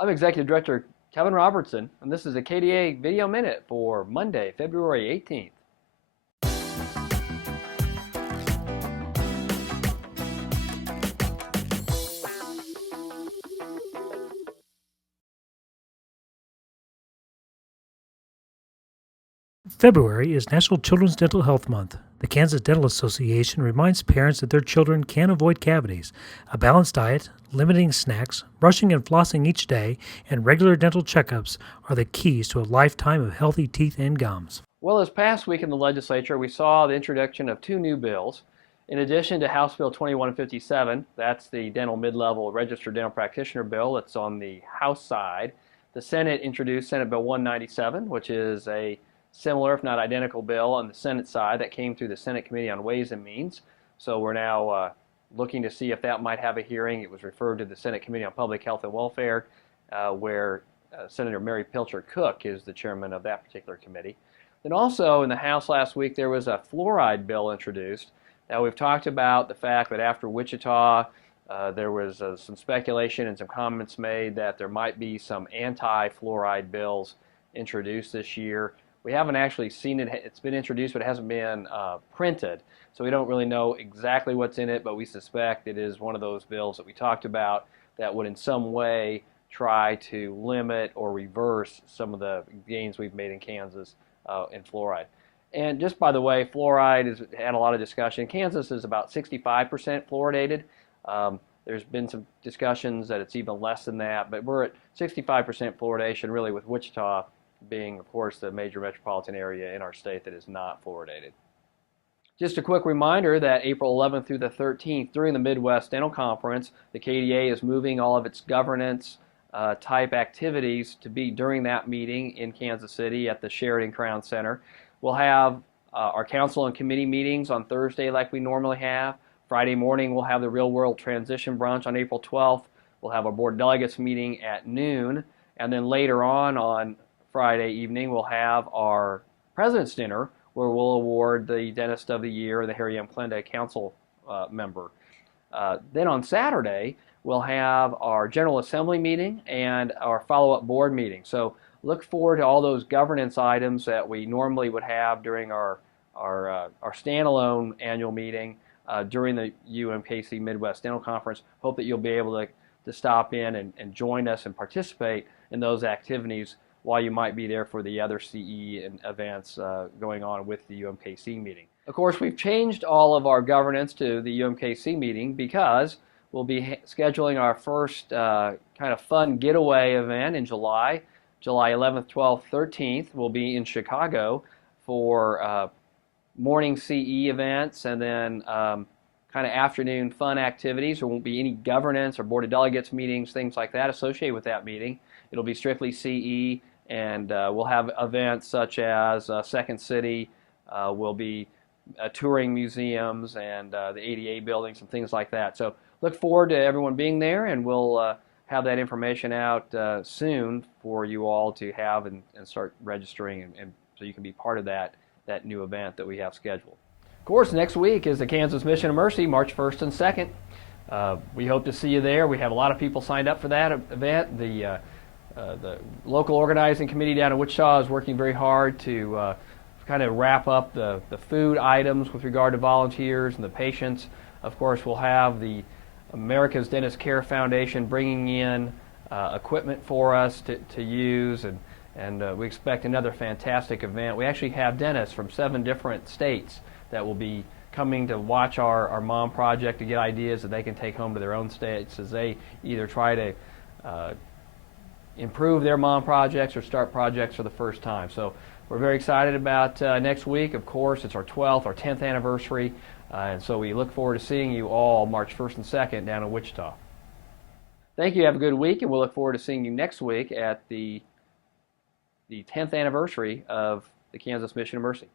I'm Executive Director Kevin Robertson, and this is a KDA Video Minute for Monday, February 18th. February is National Children's Dental Health Month. The Kansas Dental Association reminds parents that their children can avoid cavities. A balanced diet, limiting snacks, brushing and flossing each day, and regular dental checkups are the keys to a lifetime of healthy teeth and gums. Well, this past week in the legislature, we saw the introduction of two new bills. In addition to House Bill 2157, that's the dental mid-level registered dental practitioner bill that's on the House side, the Senate introduced Senate Bill 197, which is a similar, if not identical, bill on the Senate side that came through the Senate Committee on Ways and Means. So we're now looking to see if that might have a hearing. It was referred to the Senate Committee on Public Health and Welfare, where Senator Mary Pilcher Cook is the chairman of that particular committee. Then also in the House last week, there was a fluoride bill introduced. Now we've talked about the fact that after Wichita, there was some speculation and some comments made that there might be some anti-fluoride bills introduced this year. We haven't actually seen it. It's been introduced, but it hasn't been printed. So we don't really know exactly what's in it, but we suspect it is one of those bills that we talked about that would in some way try to limit or reverse some of the gains we've made in Kansas in fluoride. And just by the way, fluoride has had a lot of discussion. Kansas is about 65% fluoridated. There's been some discussions that it's even less than that, but we're at 65% fluoridation, really, with Wichita being, of course, the major metropolitan area in our state that is not fluoridated. Just a quick reminder that April 11th through the 13th, during the Midwest Dental Conference, the KDA is moving all of its governance type activities to be during that meeting in Kansas City at the Sheridan Crown Center. We'll have our council and committee meetings on Thursday like we normally have. Friday morning we'll have the Real World Transition Brunch on April 12th. We'll have our board delegates meeting at noon, and then later on Friday evening we'll have our President's Dinner, where we'll award the Dentist of the Year, the Harry M. Kda Council member. Then on Saturday we'll have our General Assembly meeting and our follow-up board meeting. So look forward to all those governance items that we normally would have during our standalone annual meeting during the UMKC Midwest Dental Conference. Hope that you'll be able to stop in and join us and participate in those activities while you might be there for the other CE and events going on with the UMKC meeting. Of course, we've changed all of our governance to the UMKC meeting because we'll be scheduling our first kind of fun getaway event in July 11th, 12th, 13th. We'll be in Chicago for morning CE events and then kind of afternoon fun activities. There won't be any governance or board of delegates meetings, things like that associated with that meeting. It'll be strictly CE, and we'll have events such as Second City. We'll be touring museums and the ADA buildings and things like that. So look forward to everyone being there, and we'll have that information out soon for you all to have and start registering, and so you can be part of that new event that we have scheduled. Of course, next week is the Kansas Mission of Mercy, March 1st and 2nd. We hope to see you there. We have a lot of people signed up for that event. The local organizing committee down in Wichita is working very hard to kind of wrap up the food items with regard to volunteers and the patients. Of course, we'll have the America's Dentist Care Foundation bringing in equipment for us to use, and we expect another fantastic event. We actually have dentists from 7 different states that will be coming to watch our MOM project to get ideas that they can take home to their own states as they either try to improve their MOM projects or start projects for the first time. So we're very excited about next week. Of course, it's our 12th, our 10th anniversary, and so we look forward to seeing you all March 1st and 2nd down in Wichita. Thank you. Have a good week, and we'll look forward to seeing you next week at the 10th anniversary of the Kansas Mission of Mercy.